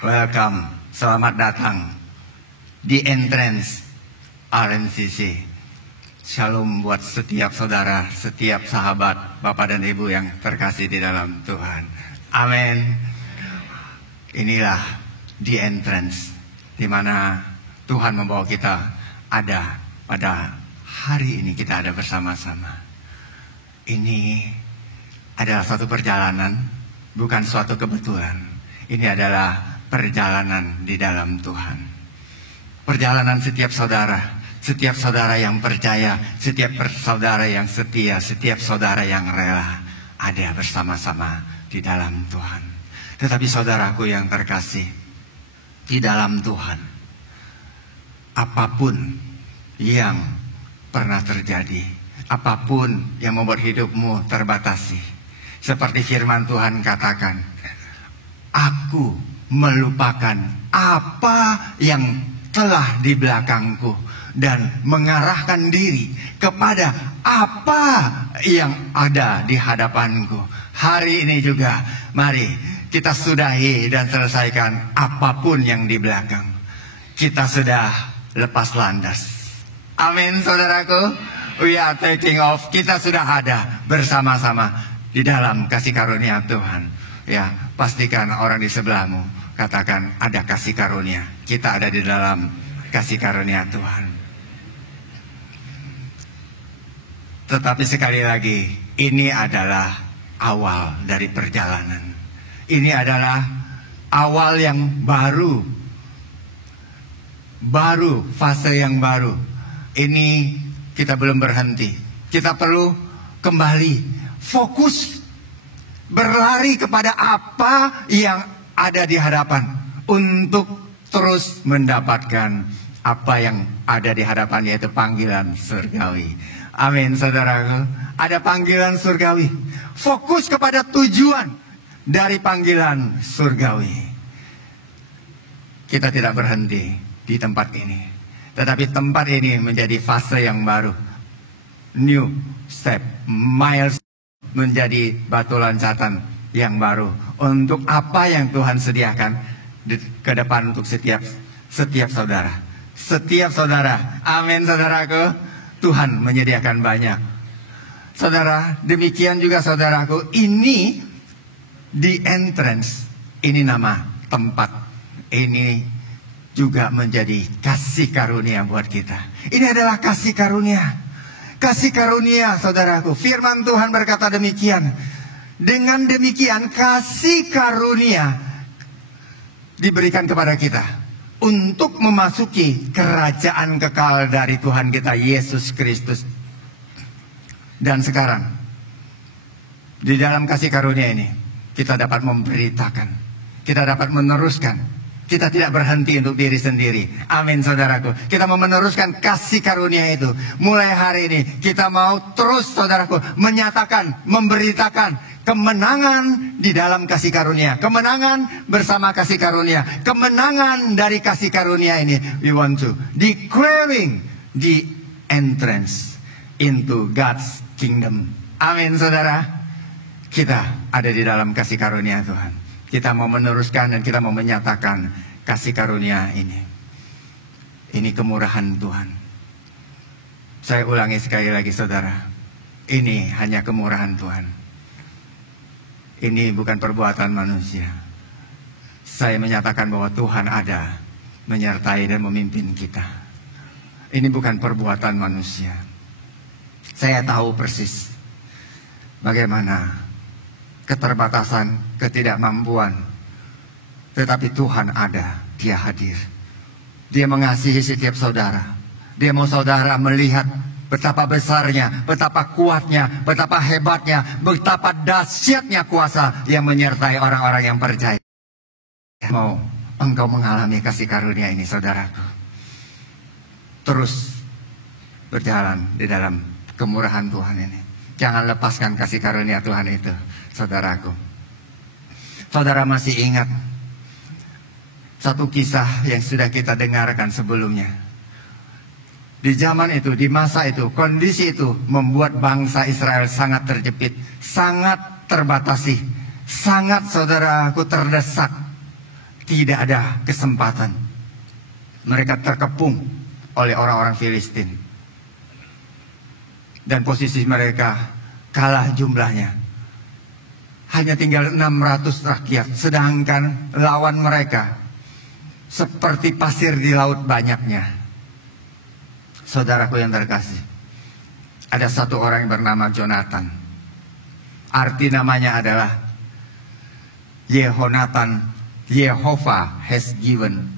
Welcome, selamat datang di entrance RMCC. Shalom buat setiap saudara, setiap sahabat, Bapak dan Ibu yang terkasih di dalam Tuhan. Amin. Inilah di entrance, di mana Tuhan membawa kita ada pada hari ini, kita ada bersama-sama. Ini adalah suatu perjalanan, bukan suatu kebetulan. Ini adalah perjalanan di dalam Tuhan. Perjalanan setiap saudara yang percaya, setiap saudara yang setia, setiap saudara yang rela ada bersama-sama di dalam Tuhan. Tetapi saudaraku yang terkasih, di dalam Tuhan, apapun yang pernah terjadi, apapun yang membuat hidupmu terbatasi, seperti firman Tuhan katakan, aku melupakan apa yang telah di belakangku dan mengarahkan diri kepada apa yang ada di hadapanku. Hari ini juga mari kita sudahi dan selesaikan apapun yang di belakang. Kita sudah lepas landas. Amin saudaraku. We are taking off. Kita sudah ada bersama-sama di dalam kasih karunia Tuhan. Ya, pastikan orang di sebelahmu katakan ada kasih karunia. Kita ada di dalam kasih karunia Tuhan. Tetapi sekali lagi, ini adalah awal dari perjalanan. Ini adalah awal yang baru. Fase yang baru. Ini kita belum berhenti. Kita perlu kembali fokus, berlari kepada apa yang ada di hadapan untuk terus mendapatkan apa yang ada di hadapan, yaitu panggilan surgawi. Amin saudaraku. Ada panggilan surgawi. Fokus kepada tujuan dari panggilan surgawi. Kita tidak berhenti di tempat ini, tetapi tempat ini menjadi fase yang baru. New step, miles, menjadi batu loncatan yang baru untuk apa yang Tuhan sediakan ke depan untuk setiap saudara. Setiap saudara. Amin saudaraku. Tuhan menyediakan banyak. Saudara, demikian juga saudaraku. Ini di entrance. Ini nama tempat. Ini juga menjadi kasih karunia buat kita. Ini adalah kasih karunia. Kasih karunia saudaraku. Firman Tuhan berkata demikian. Dengan demikian kasih karunia diberikan kepada kita untuk memasuki kerajaan kekal dari Tuhan kita Yesus Kristus. Dan sekarang di dalam kasih karunia ini kita dapat memberitakan, kita dapat meneruskan. Kita tidak berhenti untuk diri sendiri. Amin saudaraku. Kita mau meneruskan kasih karunia itu. Mulai hari ini kita mau terus saudaraku menyatakan, memberitakan kemenangan di dalam kasih karunia. Kemenangan bersama kasih karunia. Kemenangan dari kasih karunia ini. We want to declaring the entrance into God's kingdom. Amin saudara. Kita ada di dalam kasih karunia Tuhan. Kita mau meneruskan dan kita mau menyatakan kasih karunia ini. Ini kemurahan Tuhan. Saya ulangi sekali lagi saudara. Ini hanya kemurahan Tuhan. Ini bukan perbuatan manusia. Saya menyatakan bahwa Tuhan ada menyertai dan memimpin kita. Ini bukan perbuatan manusia. Saya tahu persis bagaimana keterbatasan, ketidakmampuan. Tetapi Tuhan ada, Dia hadir. Dia mengasihi setiap saudara. Dia mau saudara melihat betapa besarnya, betapa kuatnya, betapa hebatnya, betapa dahsyatnya kuasa yang menyertai orang-orang yang percaya. Mau engkau mengalami kasih karunia ini saudaraku. Terus berjalan di dalam kemurahan Tuhan ini. Jangan lepaskan kasih karunia Tuhan itu saudaraku. Saudara masih ingat satu kisah yang sudah kita dengarkan sebelumnya. Di zaman itu, di masa itu, kondisi itu membuat bangsa Israel sangat terjepit, sangat terbatasi, sangat saudaraku terdesak. tidak ada kesempatan. Mereka terkepung oleh orang-orang Filistin. Dan posisi mereka kalah jumlahnya. Hanya tinggal 600 rakyat. Sedangkan lawan mereka seperti pasir di laut banyaknya. Saudaraku yang terkasih, ada satu orang yang bernama Jonathan. Arti namanya adalah Yehonatan, Yehovah has given.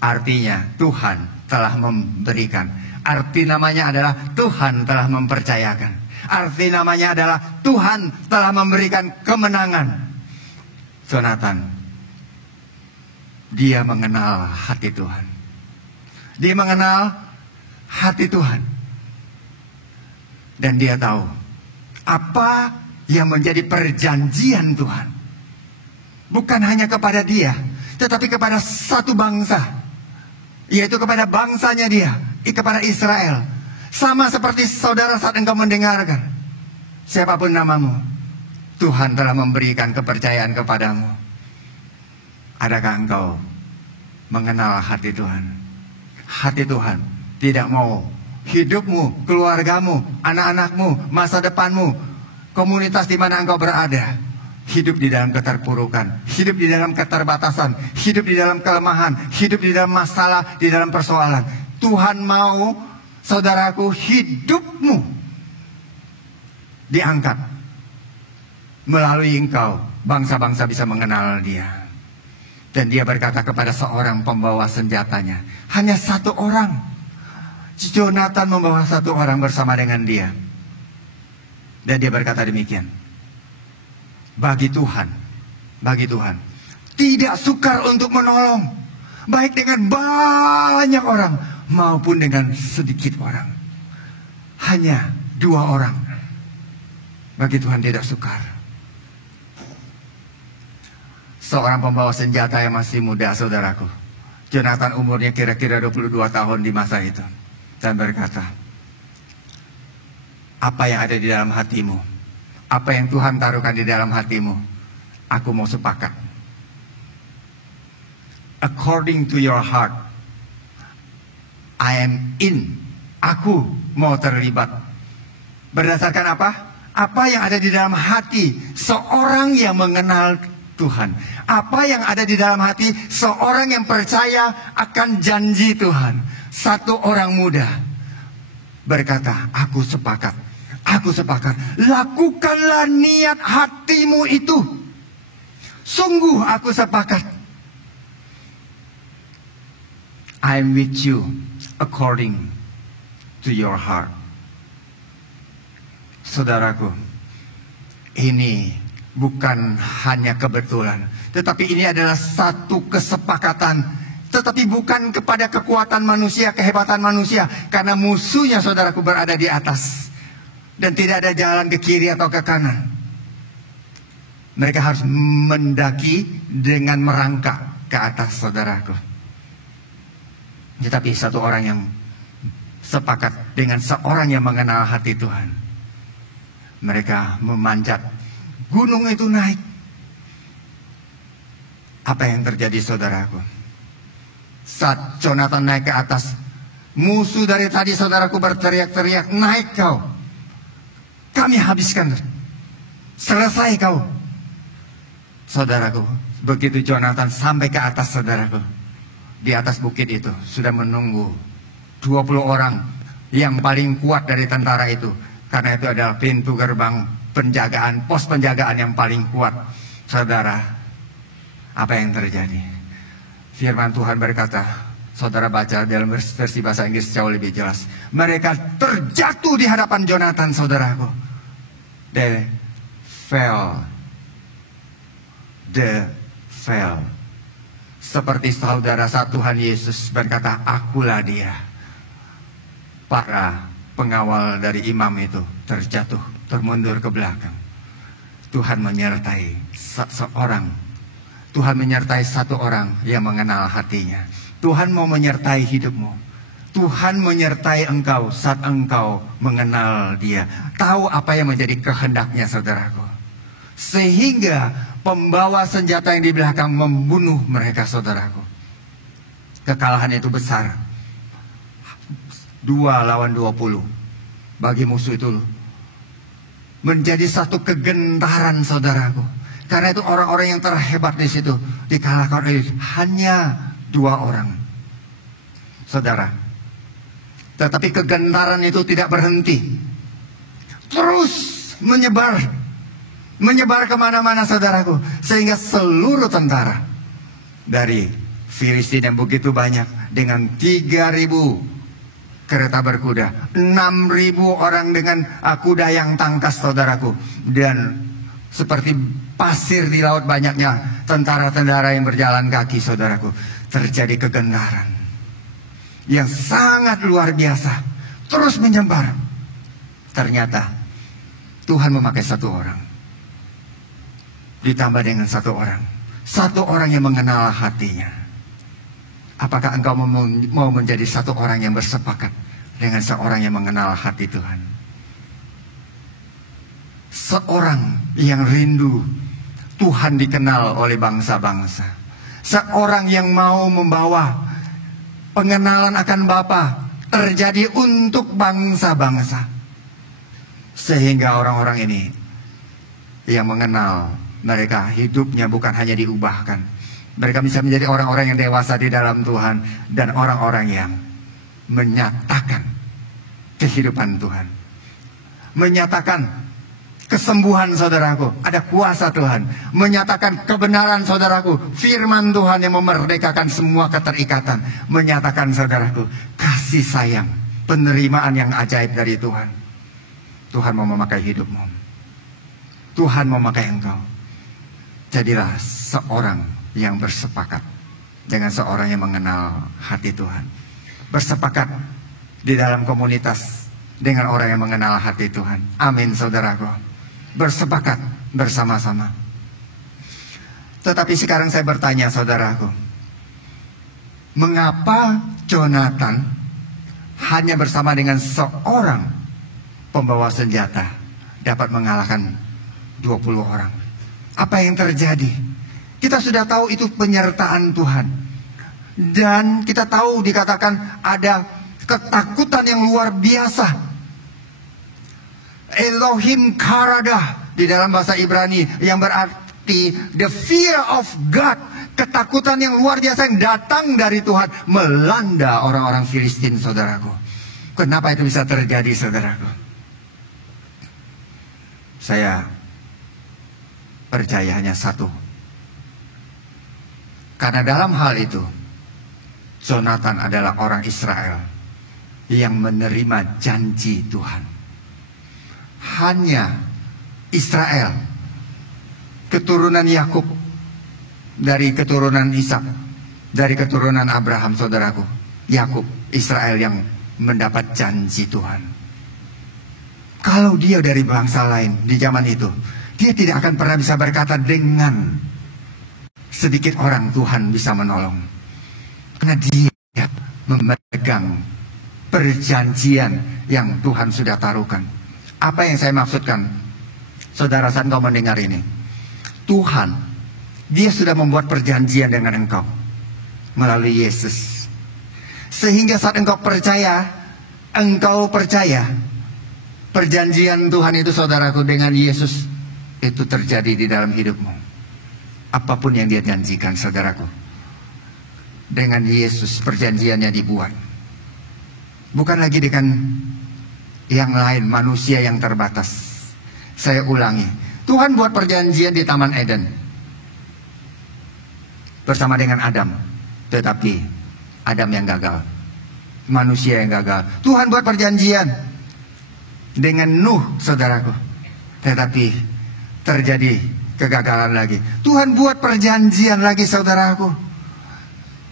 Artinya Tuhan telah memberikan. Arti namanya adalah Tuhan telah mempercayakan. Arti namanya adalah Tuhan telah memberikan kemenangan. Jonathan, dia mengenal hati Tuhan. Dia mengenal hati Tuhan. Dan dia tahu apa yang menjadi perjanjian Tuhan. Bukan hanya kepada dia, tetapi kepada satu bangsa, yaitu kepada bangsanya dia, kepada Israel. Sama seperti saudara saat engkau mendengarkan, siapapun namamu, Tuhan telah memberikan kepercayaan kepadamu. Adakah engkau mengenal hati Tuhan? Hati Tuhan tidak mau hidupmu, keluargamu, anak-anakmu, masa depanmu, komunitas di mana engkau berada, hidup di dalam keterpurukan, hidup di dalam keterbatasan, hidup di dalam kelemahan, hidup di dalam masalah, di dalam persoalan. Tuhan mau, saudaraku, hidupmu diangkat. Melalui engkau, bangsa-bangsa bisa mengenal dia. Dan dia berkata kepada seorang pembawa senjatanya, hanya satu orang. Jonathan membawa satu orang bersama dengan dia. Dan dia berkata demikian, bagi Tuhan, tidak sukar untuk menolong, baik dengan banyak orang maupun dengan sedikit orang. Hanya 2 orang, bagi Tuhan tidak sukar. Seorang pembawa senjata yang masih muda, saudaraku, Jonathan umurnya kira-kira 22 tahun di masa itu, dan berkata, apa yang ada di dalam hatimu, apa yang Tuhan taruhkan di dalam hatimu, aku mau sepakat. According to your heart, I am in. Aku mau terlibat. Berdasarkan apa? Apa yang ada di dalam hati seorang yang mengenal Tuhan. Apa yang ada di dalam hati seorang yang percaya akan janji Tuhan. Satu orang muda berkata, aku sepakat. Aku sepakat. Lakukanlah niat hatimu itu. Sungguh aku sepakat. I'm with you according to your heart. Saudaraku, ini bukan hanya kebetulan, tetapi ini adalah satu kesepakatan. Tetapi bukan kepada kekuatan manusia, kehebatan manusia. Karena musuhnya, saudaraku, berada di atas. Dan tidak ada jalan ke kiri atau ke kanan. Mereka harus mendaki dengan merangkak ke atas, saudaraku. Tetapi satu orang yang sepakat dengan seorang yang mengenal hati Tuhan. Mereka memanjat. Gunung itu naik. Apa yang terjadi, saudaraku? Saat Jonathan naik ke atas, musuh dari tadi, saudaraku, berteriak-teriak, naik kau. Kami habiskan. Selesai kau. Saudaraku, begitu Jonathan sampai ke atas, saudaraku, di atas bukit itu sudah menunggu 20 orang yang paling kuat dari tentara itu. Karena itu adalah pintu gerbang penjagaan, pos penjagaan yang paling kuat. Saudara, apa yang terjadi? Firman Tuhan berkata, saudara baca dalam versi bahasa Inggris jauh lebih jelas. Mereka terjatuh di hadapan Jonathan, saudaraku. They fell. Seperti saudara saat Tuhan Yesus berkata, akulah dia. Para pengawal dari imam itu terjatuh, termundur ke belakang. Tuhan menyertai seseorang. Tuhan menyertai satu orang yang mengenal hatinya. Tuhan mau menyertai hidupmu. Tuhan menyertai engkau saat engkau mengenal dia. Tahu apa yang menjadi kehendaknya, saudaraku. Sehingga pembawa senjata yang di belakang membunuh mereka, saudaraku. Kekalahan itu besar. 2-20 bagi musuh itu menjadi satu kegentaran, saudaraku. Karena itu orang-orang yang terhebat di situ dikalahkan oleh hanya 2 orang, saudara. Tetapi kegentaran itu tidak berhenti, terus menyebar kemana-mana, saudaraku. Sehingga seluruh tentara dari Filistin yang begitu banyak, dengan 3.000 kereta berkuda, 6.000 orang dengan kuda yang tangkas, saudaraku. Dan seperti pasir di laut banyaknya tentara-tentara yang berjalan kaki, saudaraku. Terjadi kegentaran yang sangat luar biasa, terus menyebar. Ternyata Tuhan memakai 1 orang, ditambah dengan 1 orang, 1 orang yang mengenal hatinya. Apakah engkau mau menjadi 1 orang yang bersepakat dengan seorang yang mengenal hati Tuhan? Seorang yang rindu Tuhan dikenal oleh bangsa-bangsa. Seorang yang mau membawa pengenalan akan Bapa terjadi untuk bangsa-bangsa. Sehingga orang-orang ini yang mengenal, mereka hidupnya bukan hanya diubahkan. Mereka bisa menjadi orang-orang yang dewasa di dalam Tuhan. Dan orang-orang yang menyatakan kehidupan Tuhan, menyatakan kesembuhan, saudaraku. Ada kuasa Tuhan. Menyatakan kebenaran, saudaraku. Firman Tuhan yang memerdekakan semua keterikatan. Menyatakan, saudaraku, kasih sayang, penerimaan yang ajaib dari Tuhan. Tuhan mau memakai hidupmu. Tuhan mau memakai engkau. Jadilah seorang yang bersepakat dengan seorang yang mengenal hati Tuhan. Bersepakat di dalam komunitas dengan orang yang mengenal hati Tuhan. Amin, saudaraku. Bersepakat bersama-sama. Tetapi sekarang saya bertanya, saudaraku, mengapa Jonathan hanya bersama dengan seorang pembawa senjata dapat mengalahkan 20 orang? Apa yang terjadi? Kita sudah tahu itu penyertaan Tuhan. Dan kita tahu dikatakan ada ketakutan yang luar biasa. Elohim Karadah di dalam bahasa Ibrani, yang berarti the fear of God. Ketakutan yang luar biasa yang datang dari Tuhan melanda orang-orang Filistin, saudaraku. Kenapa itu bisa terjadi, saudaraku? Saya percaya hanya satu. Karena dalam hal itu Jonathan adalah orang Israel yang menerima janji Tuhan. Hanya Israel, keturunan Yakub, dari keturunan Ishak, dari keturunan Abraham, saudaraku. Yakub, Israel yang mendapat janji Tuhan. Kalau dia dari bangsa lain di zaman itu, dia tidak akan pernah bisa berkata dengan sedikit orang Tuhan bisa menolong. Karena dia memegang perjanjian yang Tuhan sudah taruhkan. Apa yang saya maksudkan, saudara, saat engkau mendengar ini, Tuhan, dia sudah membuat perjanjian dengan engkau melalui Yesus. Sehingga saat engkau percaya perjanjian Tuhan itu, saudaraku, dengan Yesus itu terjadi di dalam hidupmu. Apapun yang dia janjikan, saudaraku, dengan Yesus perjanjiannya dibuat. Bukan lagi dengan yang lain, manusia yang terbatas. Saya ulangi, Tuhan buat perjanjian di Taman Eden bersama dengan Adam. Tetapi Adam yang gagal, manusia yang gagal. Tuhan buat perjanjian dengan Nuh, saudaraku. Tetapi terjadi kegagalan lagi. Tuhan buat perjanjian lagi, saudaraku,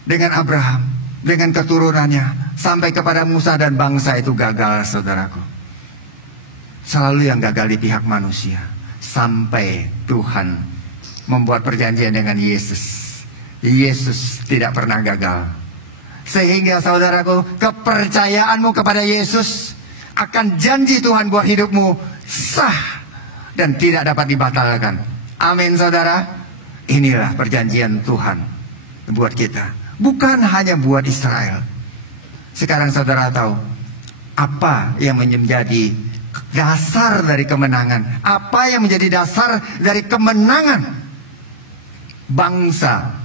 dengan Abraham, dengan keturunannya, sampai kepada Musa, dan bangsa itu gagal, saudaraku. Selalu yang gagal di pihak manusia. Sampai Tuhan membuat perjanjian dengan Yesus. Yesus tidak pernah gagal. Sehingga, saudaraku, kepercayaanmu kepada Yesus akan janji Tuhan buat hidupmu sah dan tidak dapat dibatalkan. Amin, saudara. Inilah perjanjian Tuhan buat kita, bukan hanya buat Israel. Sekarang saudara tahu apa yang menjadi dasar dari kemenangan, apa yang menjadi dasar dari kemenangan bangsa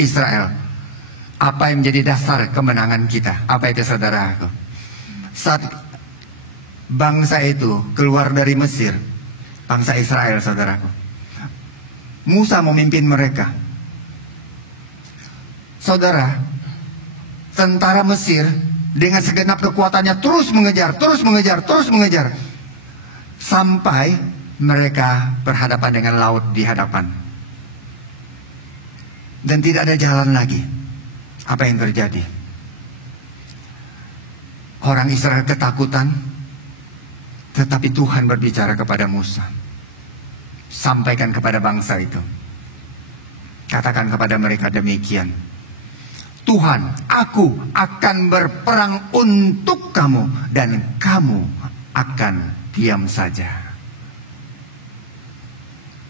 Israel, apa yang menjadi dasar kemenangan kita. Apa itu saudaraku? Saat bangsa itu keluar dari Mesir, bangsa Israel saudaraku, Musa memimpin mereka. Saudara, tentara Mesir dengan segenap kekuatannya terus mengejar, sampai mereka berhadapan dengan laut di hadapan. Dan tidak ada jalan lagi. Apa yang terjadi? Orang Israel ketakutan, tetapi Tuhan berbicara kepada Musa. Sampaikan kepada bangsa itu, katakan kepada mereka demikian, Tuhan, aku akan berperang untuk kamu, dan kamu akan diam saja.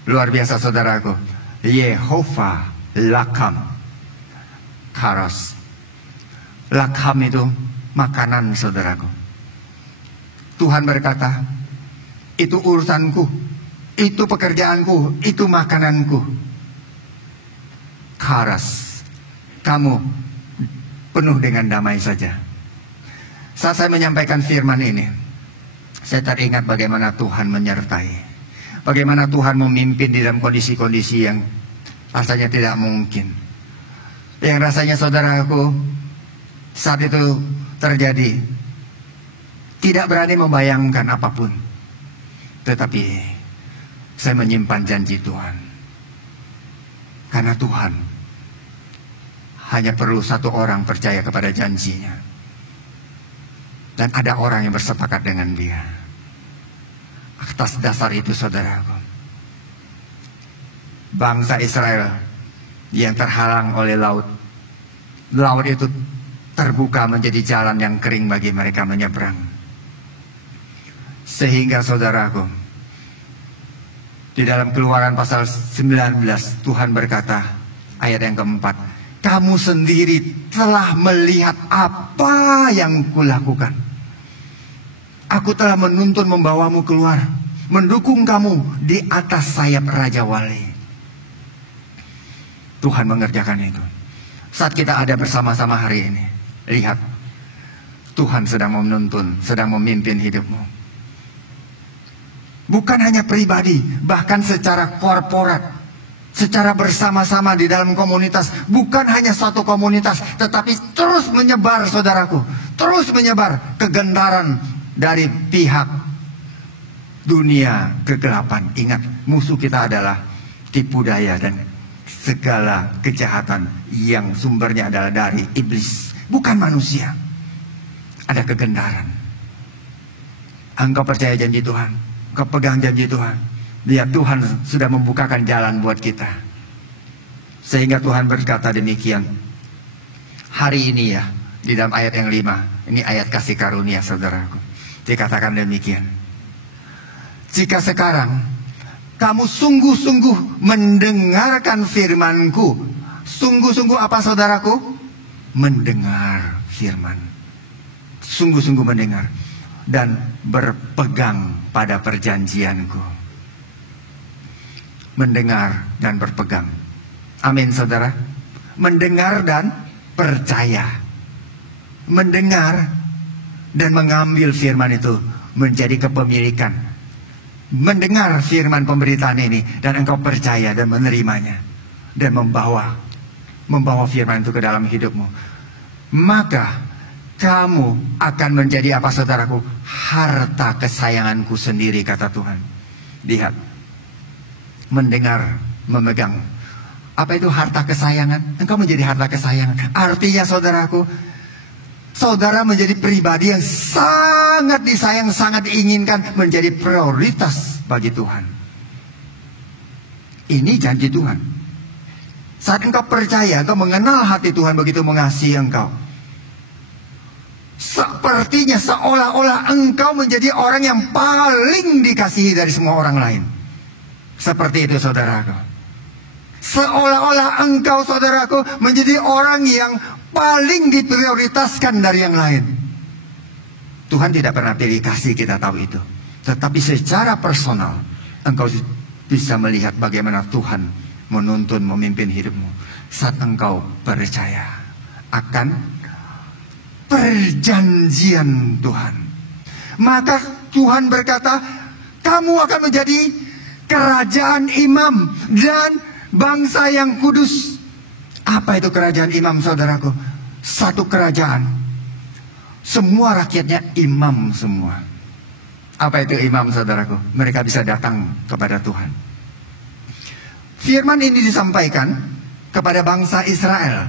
Luar biasa saudaraku. Yehovah lakam karos. Lakam itu makanan saudaraku. Tuhan berkata, itu urusanku, itu pekerjaanku, itu makananku. Karas, kamu penuh dengan damai saja. Saat saya menyampaikan firman ini, saya teringat bagaimana Tuhan menyertai, bagaimana Tuhan memimpin di dalam kondisi-kondisi yang rasanya tidak mungkin, yang rasanya saudaraku saat itu terjadi tidak berani membayangkan apapun. Tetapi saya menyimpan janji Tuhan, karena Tuhan hanya perlu satu orang percaya kepada janjinya, dan ada orang yang bersepakat dengan dia. Atas dasar itu saudaraku, bangsa Israel yang terhalang oleh laut, laut itu terbuka menjadi jalan yang kering bagi mereka menyeberang. Sehingga saudaraku, di dalam Keluaran pasal 19 Tuhan berkata, ayat yang keempat, kamu sendiri telah melihat apa yang kulakukan. Aku telah menuntun membawamu keluar, mendukung kamu di atas sayap Raja Wali. Tuhan mengerjakan itu. Saat kita ada bersama-sama hari ini, lihat, Tuhan sedang menuntun, sedang memimpin hidupmu. Bukan hanya pribadi, bahkan secara korporat, secara bersama-sama di dalam komunitas. Bukan hanya satu komunitas, tetapi terus menyebar saudaraku, terus menyebar kegendaran dari pihak dunia kegelapan. Ingat, musuh kita adalah tipu daya dan segala kejahatan yang sumbernya adalah dari iblis, bukan manusia. Ada kegendaran. Engkau percaya janji Tuhan, engkau pegang janji Tuhan. Lihat, Tuhan sudah membukakan jalan buat kita. Sehingga Tuhan berkata demikian. Hari ini ya, di dalam ayat yang 5, ini ayat kasih karunia saudaraku, dikatakan demikian. Jika sekarang kamu sungguh-sungguh mendengarkan firmanku. Sungguh-sungguh apa saudaraku? Mendengar firman. Sungguh-sungguh mendengar dan berpegang pada perjanjianku. Mendengar dan berpegang. Amin saudara. Mendengar dan percaya. Mendengar dan mengambil firman itu menjadi kepemilikan. Mendengar firman pemberitaan ini dan engkau percaya dan menerimanya, dan membawa firman itu ke dalam hidupmu, maka kamu akan menjadi apa saudaraku? Harta kesayanganku sendiri, kata Tuhan. Lihat, mendengar, memegang. Apa itu harta kesayangan? Engkau menjadi harta kesayangan. Artinya saudaraku, saudara menjadi pribadi yang sangat disayang, sangat diinginkan, menjadi prioritas bagi Tuhan. Ini janji Tuhan. Saat engkau percaya, engkau mengenal hati Tuhan, begitu mengasihi engkau, sepertinya seolah-olah engkau menjadi orang yang paling dikasihi dari semua orang lain. Seperti itu saudaraku. Seolah-olah engkau, saudaraku, menjadi orang yang paling diprioritaskan dari yang lain. Tuhan tidak pernah pilih kasih, kita tahu itu. Tetapi secara personal, engkau bisa melihat bagaimana Tuhan menuntun, memimpin hidupmu saat engkau percaya akan perjanjian Tuhan. Maka Tuhan berkata, kamu akan menjadi kerajaan imam dan bangsa yang kudus. Apa itu kerajaan imam, saudaraku? Satu kerajaan, semua rakyatnya imam semua. Apa itu imam, saudaraku? Mereka bisa datang kepada Tuhan. Firman ini disampaikan kepada bangsa Israel,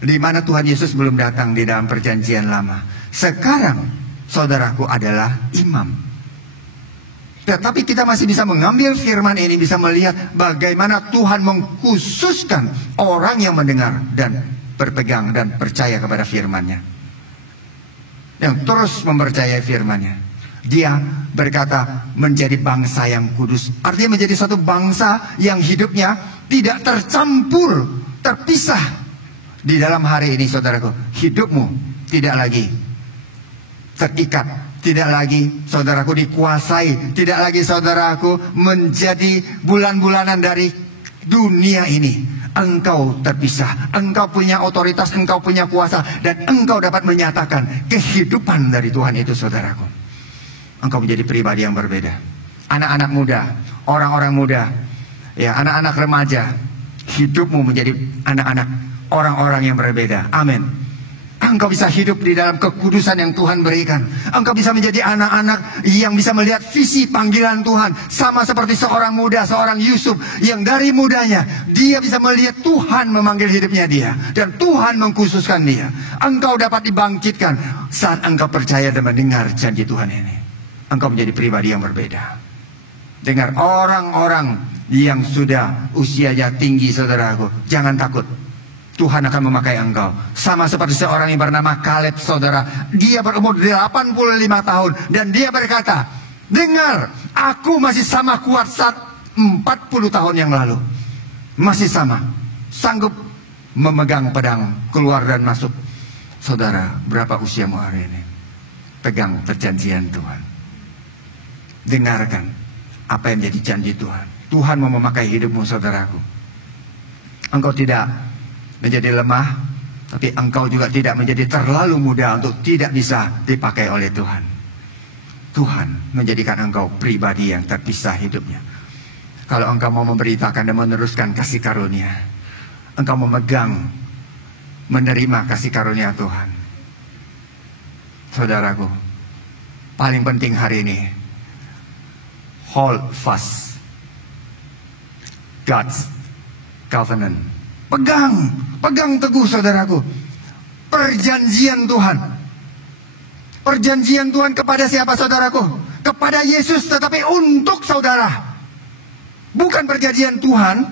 di mana Tuhan Yesus belum datang di dalam perjanjian lama. Sekarang, saudaraku, adalah imam. Tetapi kita masih bisa mengambil firman ini, bisa melihat bagaimana Tuhan mengkhususkan orang yang mendengar dan berpegang dan percaya kepada firman-Nya, yang terus mempercayai firman-Nya. Dia berkata menjadi bangsa yang kudus, artinya menjadi suatu bangsa yang hidupnya tidak tercampur, terpisah. Di dalam hari ini, saudaraku, hidupmu tidak lagi terikat, tidak lagi, saudaraku, dikuasai, tidak lagi, saudaraku, menjadi bulan-bulanan dari dunia ini. Engkau terpisah, engkau punya otoritas, engkau punya kuasa, dan engkau dapat menyatakan kehidupan dari Tuhan itu, saudaraku. Engkau menjadi pribadi yang berbeda. Anak-anak muda, orang-orang muda, ya, anak-anak remaja, hidupmu menjadi anak-anak orang-orang yang berbeda. Amin. Engkau bisa hidup di dalam kekudusan yang Tuhan berikan. Engkau bisa menjadi anak-anak yang bisa melihat visi panggilan Tuhan. Sama seperti seorang muda, seorang Yusuf, yang dari mudanya dia bisa melihat Tuhan memanggil hidupnya dia, dan Tuhan mengkhususkan dia. Engkau dapat dibangkitkan saat engkau percaya dan mendengar janji Tuhan ini. Engkau menjadi pribadi yang berbeda. Dengar orang-orang yang sudah usianya tinggi, saudaraku, jangan takut. Tuhan akan memakai engkau. Sama seperti seorang yang bernama Kaleb, saudara. Dia berumur 85 tahun. Dan dia berkata, dengar, aku masih sama kuat saat 40 tahun yang lalu. Masih sama. Sanggup memegang pedang, keluar dan masuk. Saudara, berapa usiamu hari ini? Pegang perjanjian Tuhan. Dengarkan apa yang menjadi janji Tuhan. Tuhan mau memakai hidupmu, saudaraku. Engkau tidak menjadi lemah, tapi engkau juga tidak menjadi terlalu muda untuk tidak bisa dipakai oleh Tuhan. Tuhan menjadikan engkau pribadi yang terpisah hidupnya. Kalau engkau mau memberitakan dan meneruskan kasih karunia, engkau memegang, menerima kasih karunia Tuhan. Saudaraku, paling penting hari ini, hold fast God's covenant. Pegang teguh, saudaraku, perjanjian Tuhan. Perjanjian Tuhan kepada siapa, saudaraku? Kepada Yesus, tetapi untuk saudara. Bukan perjanjian Tuhan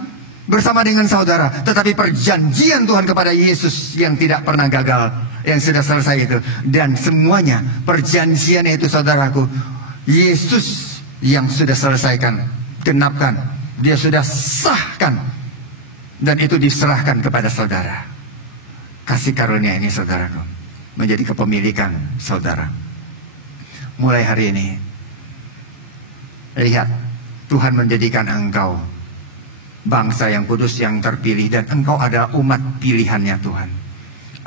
bersama dengan saudara, tetapi perjanjian Tuhan kepada Yesus yang tidak pernah gagal, yang sudah selesai itu. Dan semuanya perjanjian itu, saudaraku, Yesus yang sudah selesaikan, genapkan. Dia sudah sahkan. Dan itu diserahkan kepada saudara. Kasih karunia ini, saudaraku, menjadi kepemilikan saudara. Mulai hari ini, lihat, Tuhan menjadikan engkau bangsa yang kudus, yang terpilih. Dan engkau adalah umat pilihannya Tuhan.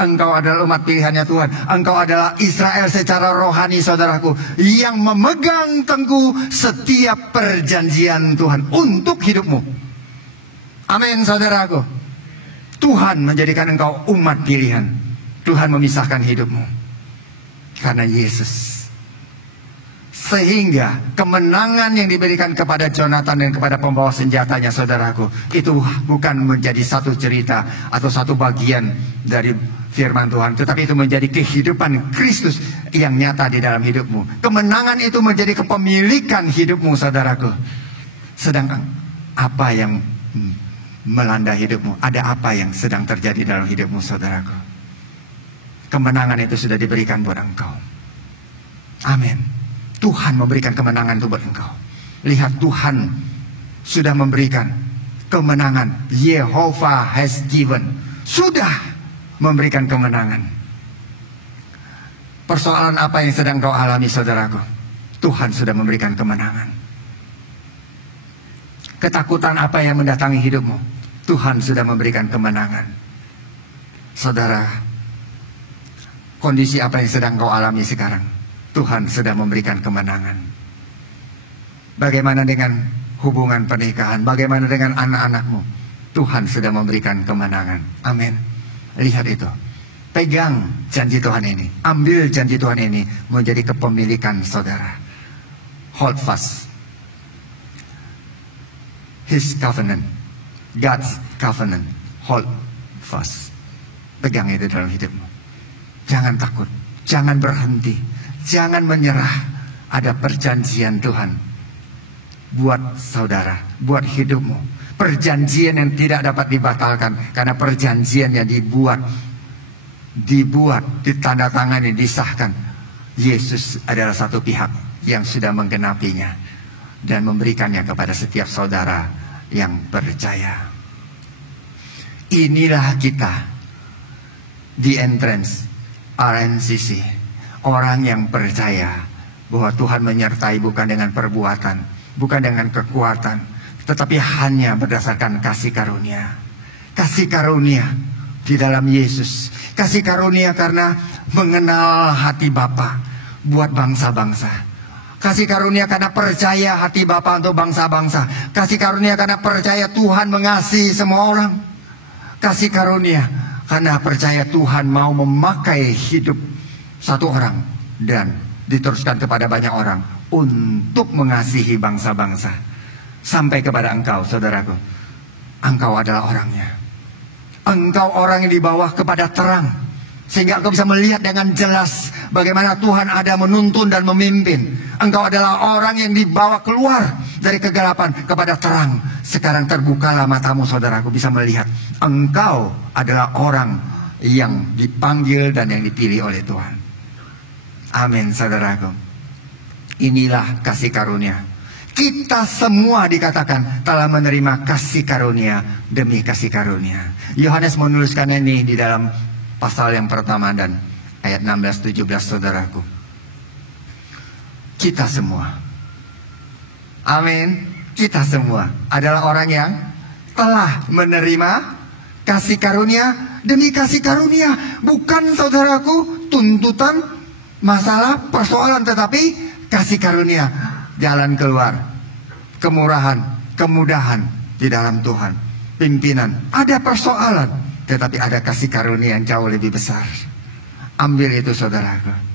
Engkau adalah umat pilihannya Tuhan. Engkau adalah Israel secara rohani, saudaraku, yang memegang teguh setiap perjanjian Tuhan untuk hidupmu. Amin, saudaraku. Tuhan menjadikan engkau umat pilihan. Tuhan memisahkan hidupmu karena Yesus. Sehingga kemenangan yang diberikan kepada Jonathan dan kepada pembawa senjatanya, saudaraku, itu bukan menjadi satu cerita atau satu bagian dari firman Tuhan, tetapi itu menjadi kehidupan Kristus yang nyata di dalam hidupmu. Kemenangan itu menjadi kepemilikan hidupmu, saudaraku. Sedang apa yang melanda hidupmu? Ada apa yang sedang terjadi dalam hidupmu, saudaraku? Kemenangan itu sudah diberikan buat engkau. Amin. Tuhan memberikan kemenangan itu buat engkau. Lihat, Tuhan sudah memberikan kemenangan. Yehovah has given. Sudah memberikan kemenangan. Persoalan apa yang sedang kau alami, saudaraku? Tuhan sudah memberikan kemenangan. Ketakutan apa yang mendatangi hidupmu? Tuhan sudah memberikan kemenangan. Saudara, kondisi apa yang sedang kau alami sekarang? Tuhan sudah memberikan kemenangan. Bagaimana dengan hubungan pernikahan? Bagaimana dengan anak-anakmu? Tuhan sudah memberikan kemenangan. Amin. Lihat itu. Pegang janji Tuhan ini. Ambil janji Tuhan ini menjadi kepemilikan saudara. Hold fast. His covenant. God's covenant. Hold fast. Pegang itu dalam hidupmu. Jangan takut. Jangan berhenti. Jangan menyerah. Ada perjanjian Tuhan buat saudara, buat hidupmu. Perjanjian yang tidak dapat dibatalkan, karena perjanjian yang dibuat, ditandatangani, disahkan. Yesus adalah satu pihak yang sudah menggenapinya dan memberikannya kepada setiap saudara yang percaya. Inilah kita di entrance RNCC, orang yang percaya bahwa Tuhan menyertai bukan dengan perbuatan, bukan dengan kekuatan, tetapi hanya berdasarkan kasih karunia. Kasih karunia di dalam Yesus. Kasih karunia karena mengenal hati Bapa buat bangsa-bangsa. Kasih karunia karena percaya hati Bapa untuk bangsa-bangsa. Kasih karunia karena percaya Tuhan mengasihi semua orang. Kasih karunia karena percaya Tuhan mau memakai hidup satu orang dan diteruskan kepada banyak orang untuk mengasihi bangsa-bangsa. Sampai kepada engkau, saudaraku. Engkau adalah orangnya. Engkau orang yang dibawa kepada terang, sehingga engkau bisa melihat dengan jelas bagaimana Tuhan ada menuntun dan memimpin. Engkau adalah orang yang dibawa keluar dari kegelapan kepada terang. Sekarang terbukalah matamu, saudaraku, bisa melihat engkau adalah orang yang dipanggil dan yang dipilih oleh Tuhan. Amin, saudaraku. Inilah kasih karunia. Kita semua dikatakan telah menerima kasih karunia demi kasih karunia. Yohanes menuliskan ini di dalam pasal yang pertama dan ayat 16-17, saudaraku. Kita semua, amin, kita semua adalah orang yang telah menerima kasih karunia demi kasih karunia. Bukan, saudaraku, tuntutan, masalah, persoalan, tetapi kasih karunia, jalan keluar, kemurahan, kemudahan di dalam Tuhan, pimpinan. Ada persoalan, tetapi ada kasih karunia yang jauh lebih besar. Ambil itu, saudaraku.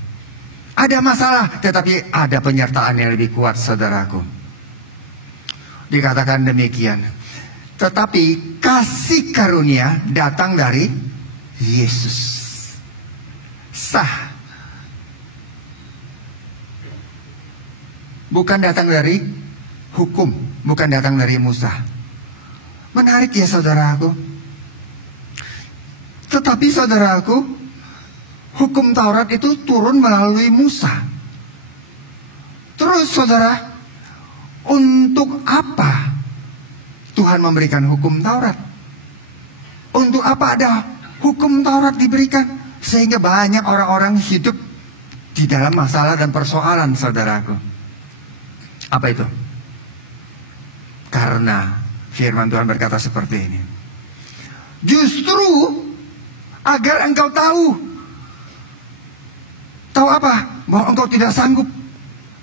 Ada masalah, tetapi ada penyertaan yang lebih kuat, saudaraku. Dikatakan demikian. Tetapi kasih karunia datang dari Yesus. Sah. Bukan datang dari hukum, bukan datang dari Musa. Menarik ya, saudaraku. Tetapi, saudaraku, hukum Taurat itu turun melalui Musa. Terus, saudara, untuk apa Tuhan memberikan hukum Taurat? Untuk apa ada hukum Taurat diberikan? Sehingga banyak orang-orang hidup di dalam masalah dan persoalan, saudaraku. Apa itu? Karena firman Tuhan berkata seperti ini. Justru agar engkau tahu apa? Bahwa engkau tidak sanggup.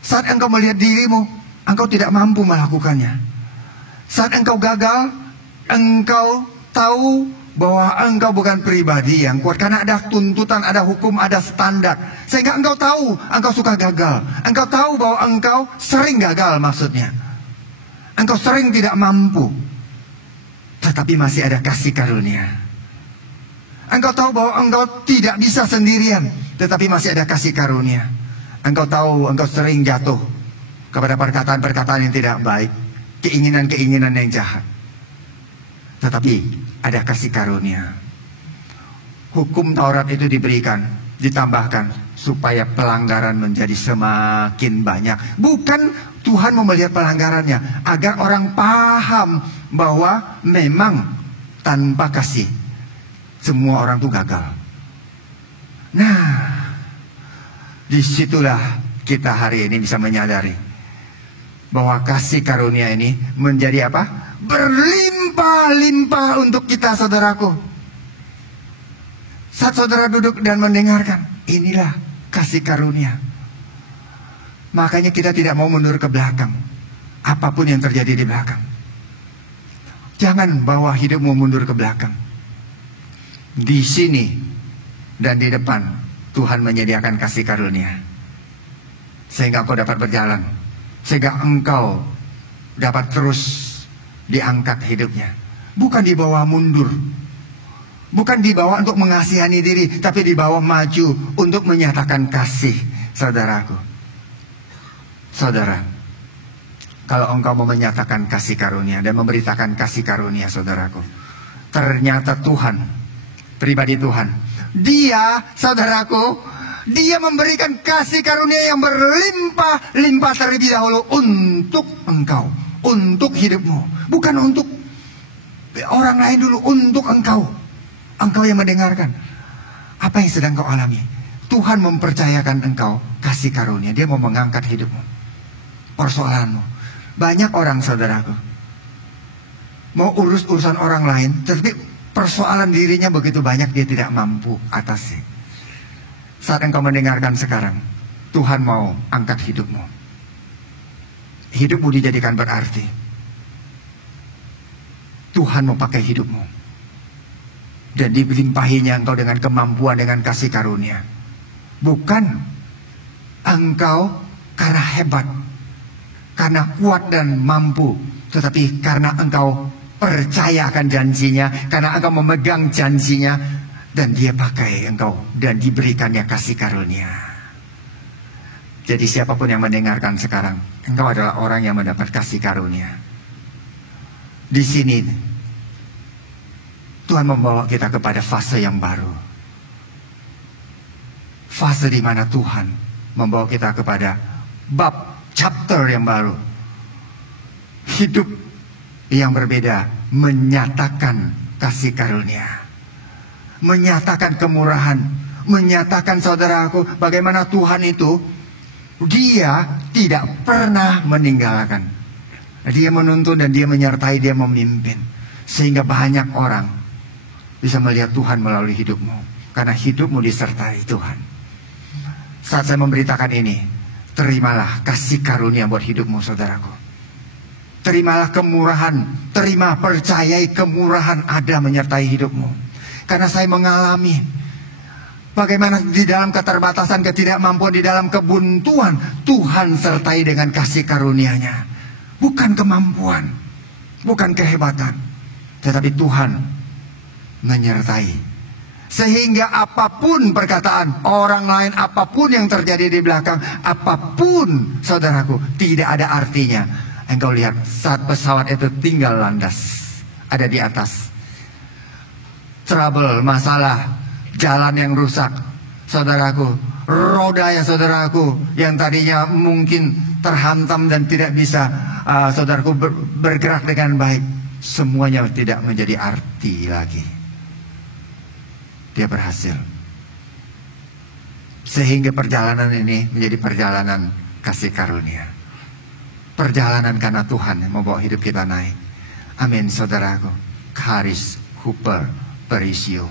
Saat engkau melihat dirimu, engkau tidak mampu melakukannya. Saat engkau gagal, engkau tahu bahwa engkau bukan pribadi yang kuat. Karena ada tuntutan, ada hukum, ada standar. Sehingga engkau tahu, engkau suka gagal. Engkau tahu bahwa engkau sering gagal, maksudnya. Engkau sering tidak mampu. Tetapi masih ada kasih karunia. Engkau tahu bahwa engkau tidak bisa sendirian. Tetapi masih ada kasih karunia. Engkau tahu engkau sering jatuh kepada perkataan-perkataan yang tidak baik. Keinginan-keinginan yang jahat. Tetapi ada kasih karunia. Hukum Taurat itu diberikan ditambahkan supaya pelanggaran menjadi semakin banyak. Bukan Tuhan mau melihat pelanggarannya, agar orang paham bahwa memang tanpa kasih semua orang tuh gagal. Nah, disitulah kita hari ini bisa menyadari bahwa kasih karunia ini menjadi apa? Berlimpah-limpah untuk kita, saudaraku. Saat saudara duduk dan mendengarkan, inilah kasih karunia. Makanya kita tidak mau mundur ke belakang, apapun yang terjadi di belakang. Jangan bawa hidupmu mundur ke belakang. Di sini dan di depan Tuhan menyediakan kasih karunia, sehingga engkau dapat berjalan, sehingga engkau dapat terus diangkat hidupnya. Bukan dibawa mundur, bukan dibawa untuk mengasihani diri, tapi dibawa maju untuk menyatakan kasih. Saudaraku, saudara, kalau engkau mau menyatakan kasih karunia dan memberitakan kasih karunia, saudaraku, ternyata Tuhan, pribadi Tuhan, Dia, saudaraku, Dia memberikan kasih karunia yang berlimpah-limpah terlebih dahulu untuk engkau, untuk hidupmu. Bukan untuk orang lain dulu, untuk engkau. Engkau yang mendengarkan, apa yang sedang kau alami, Tuhan mempercayakan engkau kasih karunia. Dia mau mengangkat hidupmu, persoalanmu. Banyak orang, saudaraku, mau urus urusan orang lain, tetapi persoalan dirinya begitu banyak, dia tidak mampu atasi. Saat engkau mendengarkan sekarang, Tuhan mau angkat hidupmu. Hidupmu dijadikan berarti. Tuhan mau pakai hidupmu, dan dilimpahinya engkau dengan kemampuan, dengan kasih karunia. Bukan engkau karena hebat, karena kuat dan mampu, tetapi karena engkau percaya akan janjinya, karena engkau memegang janjinya, dan Dia pakai engkau, dan diberikannya kasih karunia. Jadi siapapun yang mendengarkan sekarang, engkau adalah orang yang mendapat kasih karunia. Di sini Tuhan membawa kita kepada fase yang baru. Fase di mana Tuhan membawa kita kepada bab, chapter yang baru. Hidup yang berbeda, menyatakan kasih karunia, menyatakan kemurahan, menyatakan, saudaraku, bagaimana Tuhan itu, Dia tidak pernah meninggalkan. Dia menuntun dan Dia menyertai, Dia memimpin, sehingga banyak orang bisa melihat Tuhan melalui hidupmu, karena hidupmu disertai Tuhan. Saat saya memberitakan ini, terimalah kasih karunia buat hidupmu, saudaraku. Terimalah kemurahan, terima, percayai kemurahan ada menyertai hidupmu. Karena saya mengalami bagaimana di dalam keterbatasan, ketidakmampuan, di dalam kebuntuan, Tuhan sertai dengan kasih karunia-Nya. Bukan kemampuan, bukan kehebatan, tetapi Tuhan menyertai. Sehingga apapun perkataan orang lain, apapun yang terjadi di belakang, apapun, saudaraku, tidak ada artinya. Engkau lihat saat pesawat itu tinggal landas, ada di atas. Trouble, masalah, jalan yang rusak, saudaraku, roda ya saudaraku, yang tadinya mungkin terhantam dan tidak bisa, saudaraku, bergerak dengan baik, semuanya tidak menjadi arti lagi. Dia berhasil, sehingga perjalanan ini menjadi perjalanan kasih karunia, perjalanan karena Tuhan yang membawa hidup kita naik. Amin, saudaraku. Charis Huper Perisio.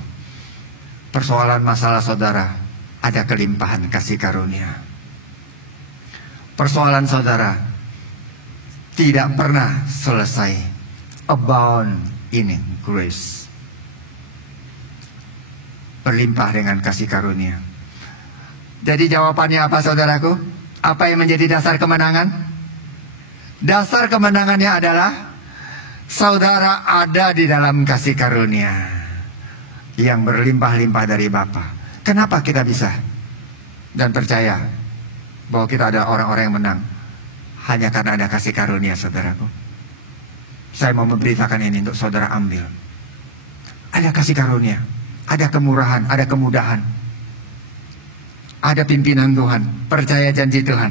Persoalan masalah saudara, ada kelimpahan kasih karunia. Persoalan saudara tidak pernah selesai. Abound in grace, berlimpah dengan kasih karunia. Jadi jawabannya apa, saudaraku? Apa yang menjadi dasar kemenangan? Dasar kemenangannya adalah saudara ada di dalam kasih karunia yang berlimpah-limpah dari Bapa. Kenapa kita bisa dan percaya bahwa kita adalah orang-orang yang menang? Hanya karena ada kasih karunia, saudaraku. Saya mau memberitakan ini untuk saudara ambil. Ada kasih karunia, ada kemurahan, ada kemudahan. Ada pimpinan Tuhan, percaya janji Tuhan.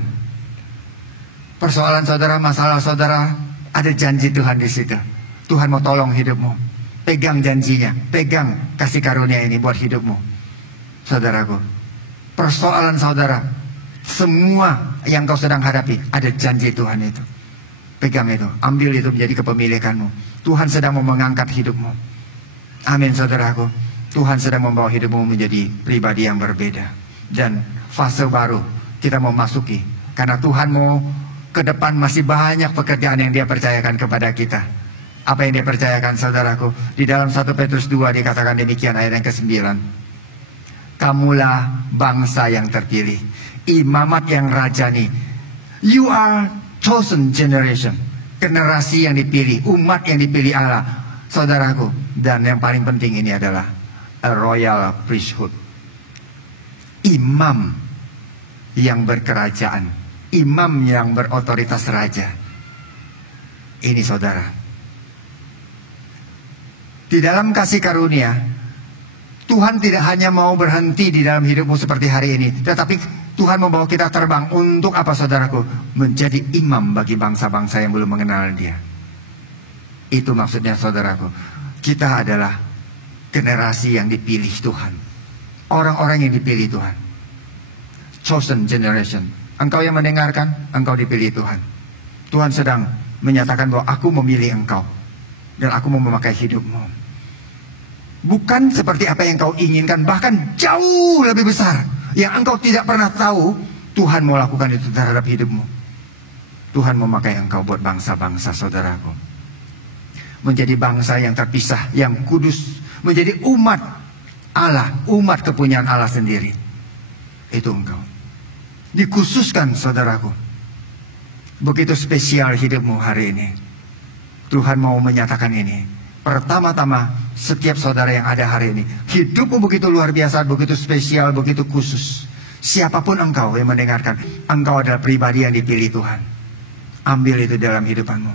Persoalan saudara, masalah saudara, ada janji Tuhan di situ. Tuhan mau tolong hidupmu. Pegang janjinya, pegang kasih karunia ini buat hidupmu. Saudaraku, persoalan saudara, semua yang kau sedang hadapi, ada janji Tuhan itu. Pegang itu, ambil itu menjadi kepemilikanmu. Tuhan sedang mau mengangkat hidupmu. Amin saudaraku. Tuhan sedang membawa hidupmu menjadi pribadi yang berbeda. Dan fase baru kita mau masuki. Karena Tuhan mau ke depan masih banyak pekerjaan yang Dia percayakan kepada kita. Apa yang Dia percayakan saudaraku? Di dalam 1 Petrus 2 dikatakan demikian ayat yang ke-9. Kamulah bangsa yang terpilih, imamat yang rajani. You are chosen generation. Generasi yang dipilih, umat yang dipilih Allah. Saudaraku, dan yang paling penting ini adalah a royal priesthood. Imam yang berkerajaan, imam yang berotoritas raja. Ini saudara. Di dalam kasih karunia, Tuhan tidak hanya mau berhenti di dalam hidupmu seperti hari ini, tetapi Tuhan membawa kita terbang untuk apa saudaraku? Menjadi imam bagi bangsa-bangsa yang belum mengenal Dia. Itu maksudnya saudaraku. Kita adalah generasi yang dipilih Tuhan. Orang-orang yang dipilih Tuhan. Chosen generation. Engkau yang mendengarkan, engkau dipilih Tuhan. Tuhan sedang menyatakan bahwa aku memilih engkau. Dan aku mau memakai hidupmu. Bukan seperti apa yang kau inginkan, bahkan jauh lebih besar. Yang engkau tidak pernah tahu, Tuhan mau lakukan itu terhadap hidupmu. Tuhan memakai engkau buat bangsa-bangsa saudaraku. Menjadi bangsa yang terpisah, yang kudus. Menjadi umat Allah, umat kepunyaan Allah sendiri. Itu engkau. Dikhususkan saudaraku. Begitu spesial hidupmu hari ini. Tuhan mau menyatakan ini. Pertama-tama, setiap saudara yang ada hari ini, hidupmu begitu luar biasa, begitu spesial, begitu khusus. Siapapun engkau yang mendengarkan, engkau adalah pribadi yang dipilih Tuhan. Ambil itu dalam hidupanmu.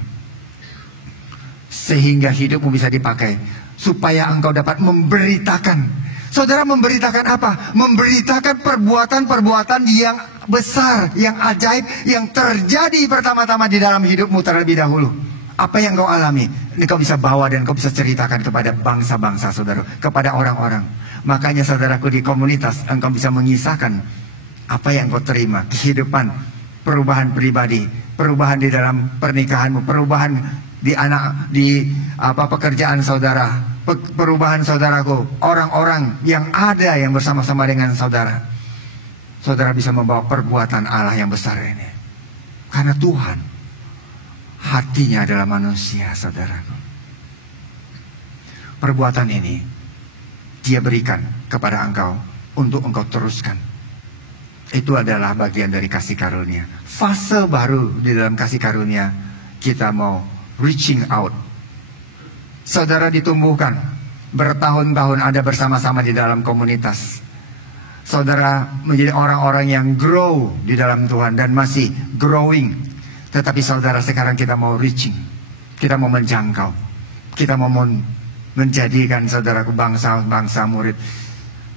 Sehingga hidupmu bisa dipakai, supaya engkau dapat memberitakan. Saudara memberitakan apa? Memberitakan perbuatan-perbuatan yang besar, yang ajaib, yang terjadi pertama-tama di dalam hidupmu terlebih dahulu. Apa yang kau alami, ini kau bisa bawa dan kau bisa ceritakan kepada bangsa-bangsa saudara, kepada orang-orang. Makanya saudaraku di komunitas, engkau bisa mengisahkan apa yang kau terima, kehidupan, perubahan pribadi, perubahan di dalam pernikahanmu, perubahan di pekerjaan saudara, perubahan saudaraku, orang-orang yang ada yang bersama-sama dengan saudara. Saudara bisa membawa perbuatan Allah yang besar ini. Karena Tuhan hatinya adalah manusia, saudaraku. Perbuatan ini Dia berikan kepada engkau untuk engkau teruskan. Itu adalah bagian dari kasih karunia. Fase baru di dalam kasih karunia, kita mau reaching out. Saudara ditumbuhkan, bertahun-tahun ada bersama-sama di dalam komunitas. Saudara menjadi orang-orang yang grow di dalam Tuhan dan masih growing. Tetapi saudara, sekarang kita mau reaching. Kita mau menjangkau. Kita mau menjadikan saudaraku bangsa-bangsa murid.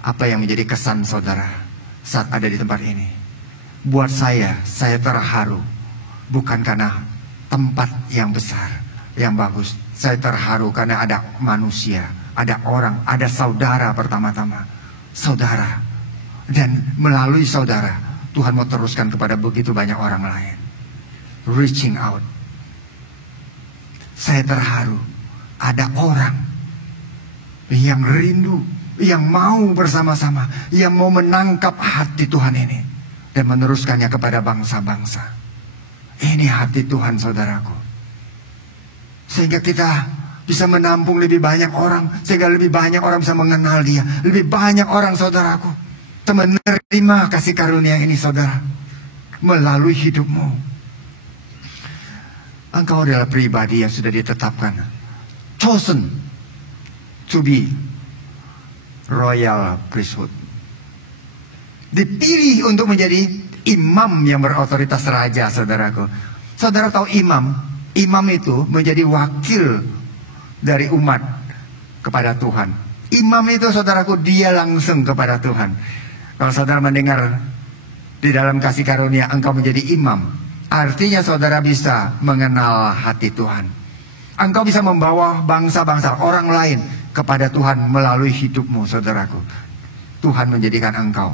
Apa yang menjadi kesan saudara saat ada di tempat ini? Buat saya terharu. Bukan karena tempat yang besar, yang bagus. Saya terharu karena ada manusia, ada orang, ada saudara pertama-tama. Saudara. Dan melalui saudara, Tuhan mau teruskan kepada begitu banyak orang lain. Reaching out. Saya terharu. Ada orang yang rindu, yang mau bersama-sama, yang mau menangkap hati Tuhan ini dan meneruskannya kepada bangsa-bangsa. Ini hati Tuhan saudaraku. Sehingga kita bisa menampung lebih banyak orang, sehingga lebih banyak orang bisa mengenal Dia. Lebih banyak orang saudaraku menerima kasih karunia ini saudara, melalui hidupmu. Engkau adalah pribadi yang sudah ditetapkan, chosen to be royal priesthood. Dipilih untuk menjadi imam yang berotoritas raja, saudaraku. Saudara tahu imam? Imam itu menjadi wakil dari umat kepada Tuhan. Imam itu saudaraku, dia langsung kepada Tuhan. Kalau saudara mendengar di dalam kasih karunia engkau menjadi imam, artinya saudara bisa mengenal hati Tuhan. Engkau bisa membawa bangsa-bangsa orang lain kepada Tuhan melalui hidupmu, saudaraku. Tuhan menjadikan engkau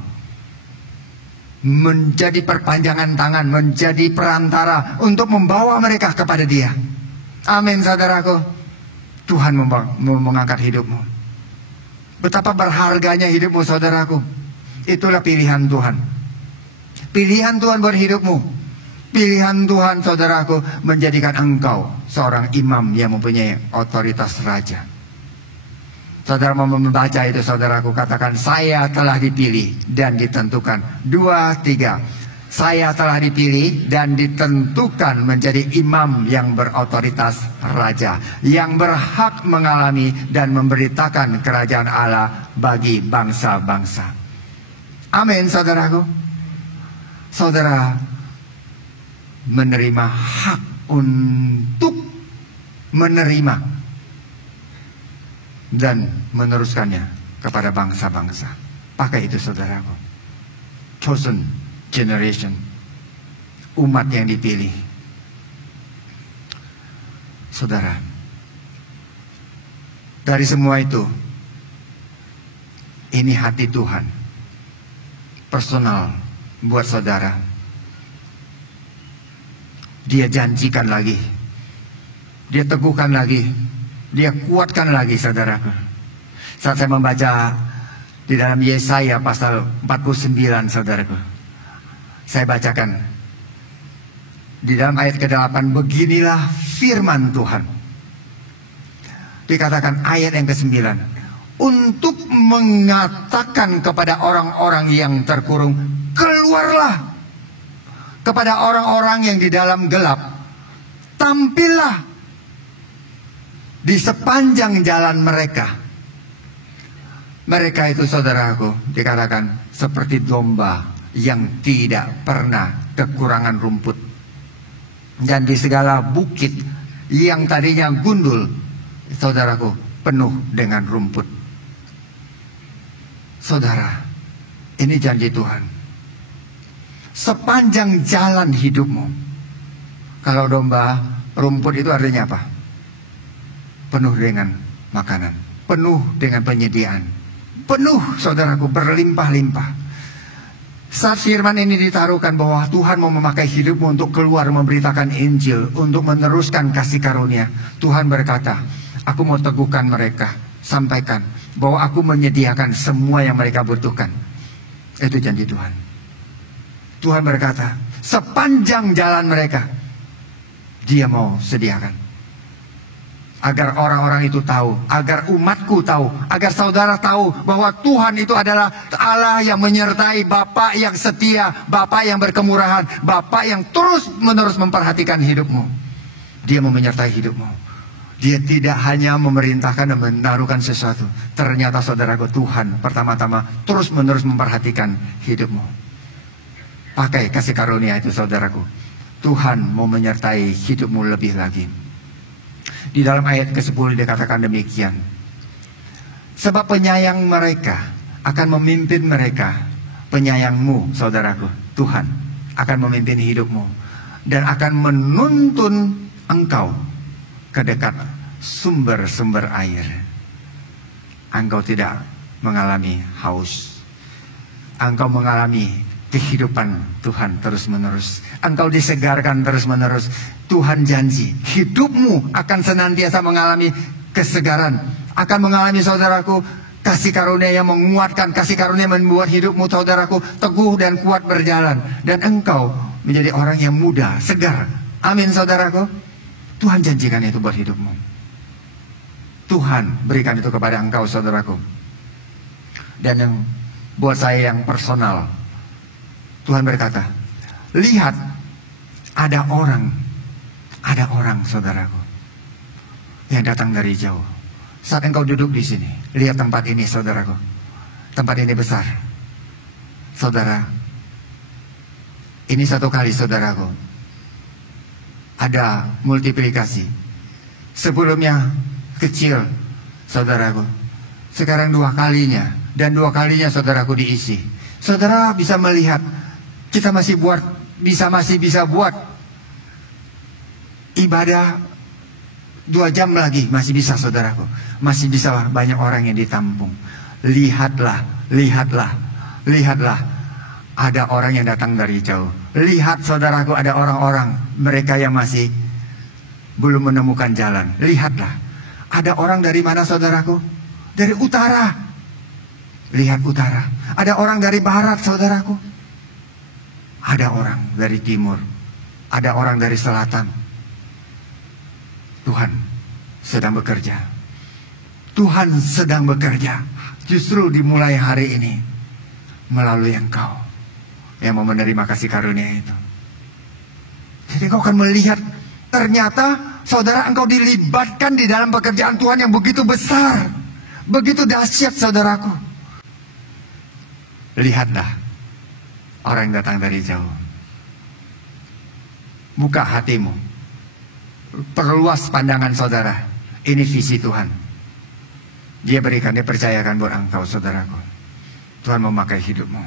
menjadi perpanjangan tangan, menjadi perantara untuk membawa mereka kepada Dia. Amin, saudaraku. Tuhan mengangkat hidupmu. Betapa berharganya hidupmu, saudaraku. Itulah pilihan Tuhan. Pilihan Tuhan buat hidupmu. Pilihan Tuhan, saudaraku, menjadikan engkau seorang imam yang mempunyai otoritas raja. Saudara mau membaca itu, saudaraku, katakan, saya telah dipilih dan ditentukan. 2, 3. Saya telah dipilih dan ditentukan menjadi imam yang berotoritas raja, yang berhak mengalami dan memberitakan kerajaan Allah bagi bangsa-bangsa. Amin, saudaraku. Saudara menerima hak untuk menerima dan meneruskannya kepada bangsa-bangsa. Pakai itu, saudaraku. Chosen generation, umat yang dipilih. Saudara, dari semua itu, ini hati Tuhan personal buat saudara. Dia janjikan lagi, Dia teguhkan lagi, Dia kuatkan lagi, saudaraku. Saat saya membaca di dalam Yesaya pasal 49, saudaraku, saya bacakan di dalam ayat ke-8, beginilah firman Tuhan. Dikatakan ayat yang ke-9, untuk mengatakan kepada orang-orang yang terkurung, keluarlah. Kepada orang-orang yang di dalam gelap, tampillah di sepanjang jalan mereka. Mereka itu, saudaraku, dikatakan seperti domba yang tidak pernah kekurangan rumput. Dan di segala bukit yang tadinya gundul, saudaraku, penuh dengan rumput. Saudara, ini janji Tuhan. Sepanjang jalan hidupmu, kalau domba, rumput itu artinya apa? Penuh dengan makanan, penuh dengan penyediaan, penuh, saudaraku, berlimpah-limpah. Saat firman ini ditaruhkan bahwa Tuhan mau memakai hidupmu untuk keluar memberitakan Injil, untuk meneruskan kasih karunia, Tuhan berkata, aku mau teguhkan mereka, sampaikan bahwa aku menyediakan semua yang mereka butuhkan. Itu janji Tuhan. Tuhan berkata, sepanjang jalan mereka, Dia mau sediakan. Agar orang-orang itu tahu, agar umatku tahu, agar saudara tahu bahwa Tuhan itu adalah Allah yang menyertai, Bapa yang setia, Bapa yang berkemurahan, Bapa yang terus-menerus memperhatikan hidupmu. Dia mau menyertai hidupmu. Dia tidak hanya memerintahkan dan menaruhkan sesuatu. Ternyata, saudaraku, Tuhan pertama-tama terus-menerus memperhatikan hidupmu. Pakai kasih karunia itu, saudaraku. Tuhan mau menyertai hidupmu lebih lagi. Di dalam ayat ke-10 dikatakan demikian. Sebab penyayang mereka akan memimpin mereka. Penyayangmu, saudaraku, Tuhan akan memimpin hidupmu. Dan akan menuntun engkau ke dekat sumber-sumber air. Engkau tidak mengalami haus. Engkau mengalami kehidupan Tuhan terus-menerus. Engkau disegarkan terus-menerus. Tuhan janji hidupmu akan senantiasa mengalami kesegaran. Akan mengalami, saudaraku, kasih karunia yang menguatkan. Kasih karunia membuat hidupmu, saudaraku, teguh dan kuat berjalan. Dan engkau menjadi orang yang muda, segar. Amin, saudaraku. Tuhan janjikan itu buat hidupmu. Tuhan berikan itu kepada engkau, saudaraku. Dan yang buat saya yang personal, Tuhan berkata, lihat, ada orang, saudaraku, yang datang dari jauh. Saat engkau duduk di sini, lihat tempat ini, saudaraku. Tempat ini besar. Saudara, ini satu kali, saudaraku, ada multiplikasi. Sebelumnya kecil, saudaraku. Sekarang 2 kalinya. Dan 2 kalinya, saudaraku, diisi. Saudara bisa melihat, kita masih bisa buat ibadah 2 jam lagi, masih bisa saudaraku. Masih bisa banyak orang yang ditampung. Lihatlah. Ada orang yang datang dari jauh. Lihat saudaraku, ada orang-orang, mereka yang masih belum menemukan jalan. Lihatlah. Ada orang dari mana saudaraku? Dari utara. Lihat utara. Ada orang dari barat saudaraku. Ada orang dari timur. Ada orang dari selatan. Tuhan sedang bekerja. Tuhan sedang bekerja. Justru dimulai hari ini melalui engkau yang mau menerima kasih karunia itu. Jadi engkau akan melihat, ternyata saudara, engkau dilibatkan di dalam pekerjaan Tuhan yang begitu besar, begitu dahsyat saudaraku. Lihatlah orang yang datang dari jauh. Buka hatimu, perluas pandangan saudara. Ini visi Tuhan. Dia berikan, dia percayakan buat engkau saudaraku. Tuhan memakai hidupmu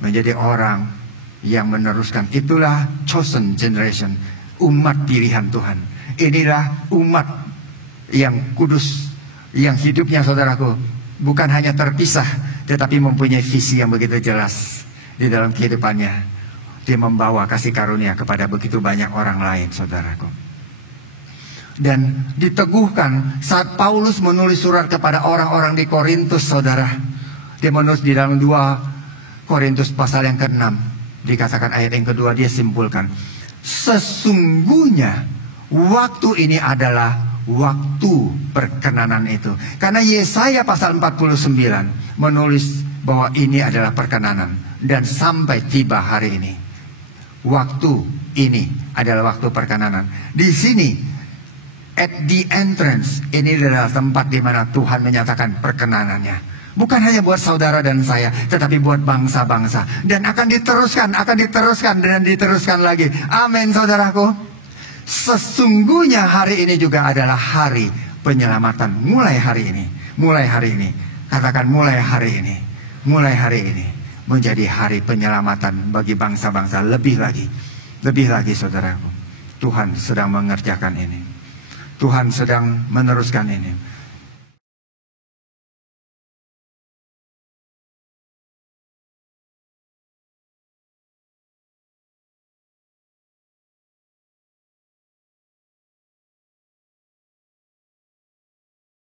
menjadi orang yang meneruskan. Itulah chosen generation, umat pilihan Tuhan. Inilah umat yang kudus, yang hidupnya saudaraku bukan hanya terpisah, tetapi mempunyai visi yang begitu jelas di dalam kehidupannya. Dia membawa kasih karunia kepada begitu banyak orang lain saudaraku. Dan diteguhkan saat Paulus menulis surat kepada orang-orang di Korintus saudara. Dia menulis di dalam 2 Korintus pasal yang ke-6. Dikatakan ayat yang kedua, dia simpulkan, sesungguhnya waktu ini adalah waktu perkenanan itu. Karena Yesaya pasal 49 menulis bahwa ini adalah perkenanan. Dan sampai tiba hari ini, waktu ini adalah waktu perkenanan. Di sini, at the entrance, ini adalah tempat di mana Tuhan menyatakan perkenanannya. Bukan hanya buat saudara dan saya, tetapi buat bangsa-bangsa. Dan akan diteruskan dan diteruskan lagi. Amin saudaraku. Sesungguhnya hari ini juga adalah hari penyelamatan. Mulai hari ini. Katakan mulai hari ini. Mulai hari ini menjadi hari penyelamatan bagi bangsa-bangsa. Lebih lagi saudaraku. Tuhan sedang mengerjakan ini. Tuhan sedang meneruskan ini.